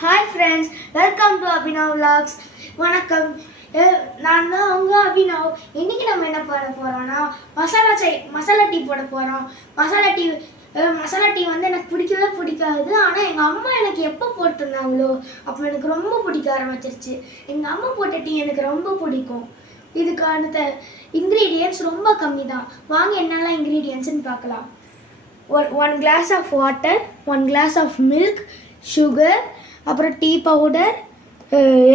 Hi friends, welcome to Abhinav vlogs. வணக்கம். நான் தான் உங்கள் அபினவ். இன்றைக்கி நம்ம என்ன பண்ண போகிறோன்னா மசாலா டீ போட போகிறோம். மசாலா டீ வந்து எனக்கு பிடிக்கவே பிடிக்காது. ஆனால் எங்கள் அம்மா எனக்கு எப்போ போட்டுருந்தாங்களோ அப்போ எனக்கு ரொம்ப பிடிக்க ஆரம்பிச்சிருச்சு. எங்கள் அம்மா போட்ட டீ எனக்கு ரொம்ப பிடிக்கும். இதுக்கான இன்க்ரீடியன்ட்ஸ் ரொம்ப கம்மி தான். வாங்க என்னெல்லாம் இன்க்ரீடியன்ட்ஸ்னு பார்க்கலாம். One glass of water, 1 glass of milk, sugar, அப்புறம் டீ பவுடர்,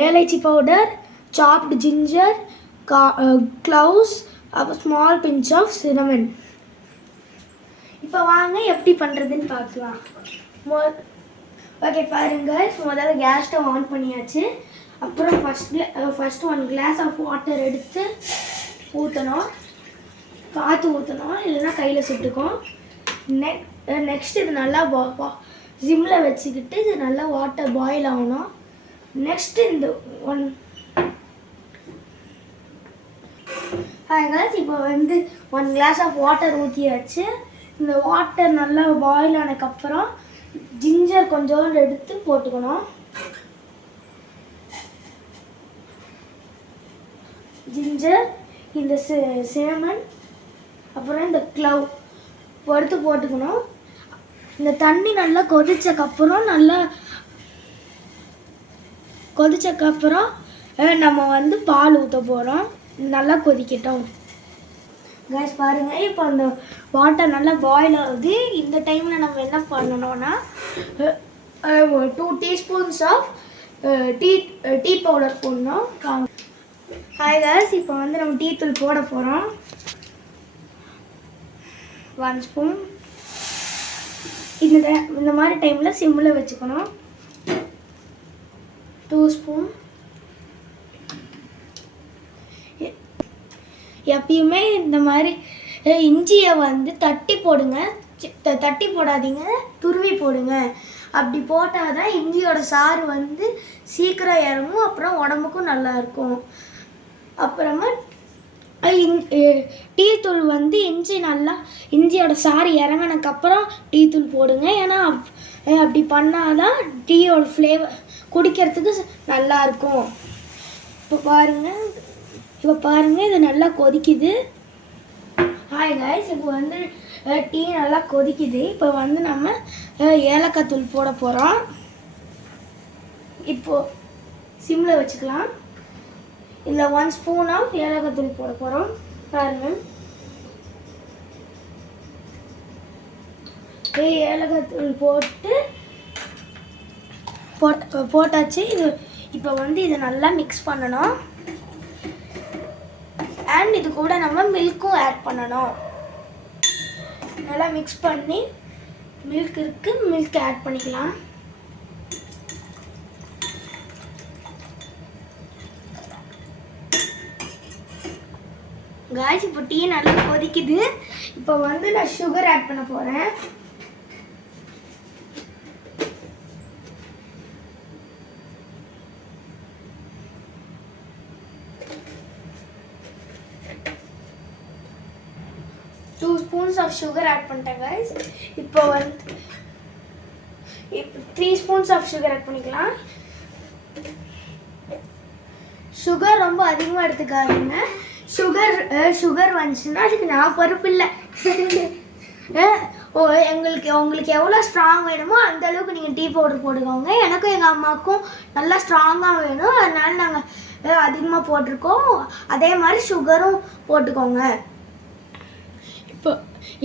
ஏலைச்சி பவுடர், சாப்டு ஜிஞ்சர், க்ளவுஸ், அப்புறம் ஸ்மால் பிஞ்ச் ஆஃப் சினமன். இப்போ வாங்க எப்படி பண்ணுறதுன்னு பார்க்கலாம். ஓகே பாருங்க, முதல்ல கேஸ் ஸ்டவ் ஆன் பண்ணியாச்சு. அப்புறம் ஃபஸ்ட்டு 1 கிளாஸ் ஆஃப் வாட்டர் எடுத்து ஊற்றணும். பார்த்து ஊற்றணும், இல்லைன்னா கையில் சுட்டுக்கும். நெக்ஸ்ட் இது நல்லா சிம்மில் வச்சுக்கிட்டு இது நல்லா வாட்டர் பாயில் ஆகணும். நெக்ஸ்ட்டு இந்த இப்போ வந்து 1 கிளாஸ் ஆஃப் வாட்டர் ஊற்றியாச்சு. இந்த வாட்டர் நல்லா பாயில் ஆனதுக்கப்புறம் ஜிஞ்சர் கொஞ்சோண்டு எடுத்து போட்டுக்கணும். ஜிஞ்சர், இந்த சினமன், அப்புறம் இந்த க்ளவ் எடுத்து போட்டுக்கணும். இந்த தண்ணி நல்லா கொதிச்சக்கப்புறம் நம்ம வந்து பால் ஊற்ற போகிறோம். நல்லா கொதிக்கட்டும். கேஸ் பாருங்கள், இப்போ அந்த வாட்டர் நல்லா பாயில் ஆகுது. இந்த டைமில் நம்ம என்ன பண்ணணும்னா 2 டீஸ்பூன்ஸ் ஆஃப் டீ பவுடர் போடணும். ஹாய் கேஸ், இப்போ வந்து நம்ம டீ தூள் போட போகிறோம். 1 ஸ்பூன். இந்த மாதிரி டைமில் சிம்மில் வச்சுக்கணும். 2 ஸ்பூன். எப்பயுமே இந்த மாதிரி இஞ்சியை வந்து தட்டி போடுங்க. தட்டி போடாதீங்க, துருவி போடுங்க. அப்படி போட்டால் தான் இஞ்சியோட சாறு வந்து சீக்கிரம் இறங்கும், அப்புறம் உடம்புக்கும் நல்லாயிருக்கும். அப்புறமா டீ தூள் வந்து இஞ்சியோட சாறு இறங்கினதுக்கப்புறம் டீ தூள் போடுங்க. ஏன்னா அப்படி பண்ணால் தான் டீயோட ஃப்ளேவர் குடிக்கிறதுக்கு நல்லாயிருக்கும். இப்போ பாருங்கள் இது நல்லா கொதிக்குது. ஹாய் கைஸ், இப்போ வந்து டீ நல்லா கொதிக்குது. இப்போ வந்து நம்ம ஏலக்காய் தூள் போட போகிறோம். இப்போது சிம்மில் வச்சுக்கலாம். இதில் 1 ஸ்பூன் ஆஃப் ஏலக்காய் தூள் போட போகிறோம். பாருங்கள், ஏலக்காய் தூள் போட்டாச்சு. இப்போ வந்து இதை நல்லா மிக்ஸ் பண்ணணும். அண்ட் இது கூட நம்ம மில்க்கும் ஆட் பண்ணணும். நல்லா மிக்ஸ் பண்ணி மில்க் ஆட் பண்ணிக்கலாம். காய்ஸ், இப்போ டீ நல்லா கொதிக்குது. இப்போ வந்து நான் சுகர் ஆட் பண்ண போகிறேன். Two spoons of sugar add பண்ணிட்டேன் காய்ஸ். இப்போ வந்து 3 ஸ்பூன்ஸ் ஆஃப் சுகர் ஆட் பண்ணிக்கலாம். சுகர் ரொம்ப அதிகமாக எடுத்துக்காதீங்க. சுகர் வந்துச்சுன்னா அதுக்கு நான் பொறுப்பு இல்லை. உங்களுக்கு எவ்வளோ ஸ்ட்ராங் வேணுமோ அந்த அளவுக்கு நீங்கள் டீ பவுடர் போட்டுக்கோங்க. எனக்கும் எங்கள் அம்மாவுக்கும் நல்லா ஸ்ட்ராங்காக வேணும், அதனால நாங்கள் அதிகமாக போட்டிருக்கோம். அதே மாதிரி சுகரும் போட்டுக்கோங்க.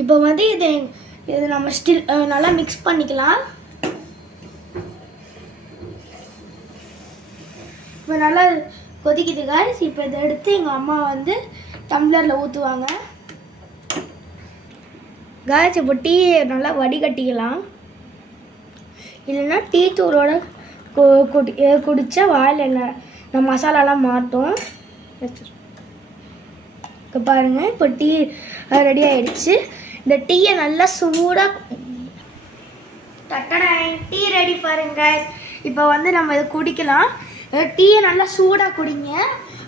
இப்போ வந்து இது நம்ம நல்லா மிக்ஸ் பண்ணிக்கலாம். இப்போ நல்லா கொதிக்குது காய்ஸ். இப்போ இதை எடுத்து எங்கள் அம்மா வந்து டம்ளரில் ஊற்றுவாங்க. காய்ஸ், இப்போ டீ நல்லா வடிகட்டிக்கலாம். இல்லைன்னா டீ தூளோட குடித்தா வாயில் நம்ம மசாலாலாம் மாட்டோம். இப்போ பாருங்கள், இப்போ டீ ரெடி ஆகிடுச்சு. இந்த டீயை நல்லா சூடாக டீ ரெடி பாருங்க காய்ஸ். இப்போ வந்து நம்ம இதை குடிக்கலாம். டீயை நல்லா சூடாக குடிங்க.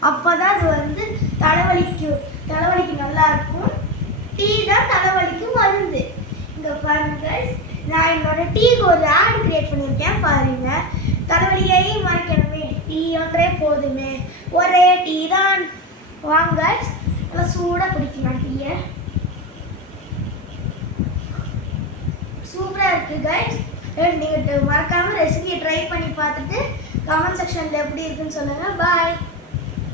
அப்போ தான் அது வந்து தலைவலிக்கு நல்லா இருக்கும். டீ தான் தலைவலிக்கு மருந்து. இங்கே பாருங்க, நான் என்னோட டீக்கு ஒரு ஆட் கிரியேட் பண்ணியிருக்கேன் பாருங்கள். தலைவலியை மறைக்கணுமே டீ ஒன்றே போதுமே ஒரே டீ தான். வாங்க நல்லா சூடாக குடிக்கலாம் டீயை. சூப்பராக இருக்குது கைஸ். நீங்கள் மறக்காமல் ரெசிபியை ட்ரை பண்ணி பார்த்துட்டு கமெண்ட் செக்ஷனில் எப்படி இருக்குன்னு சொல்லுங்கள். பாய்.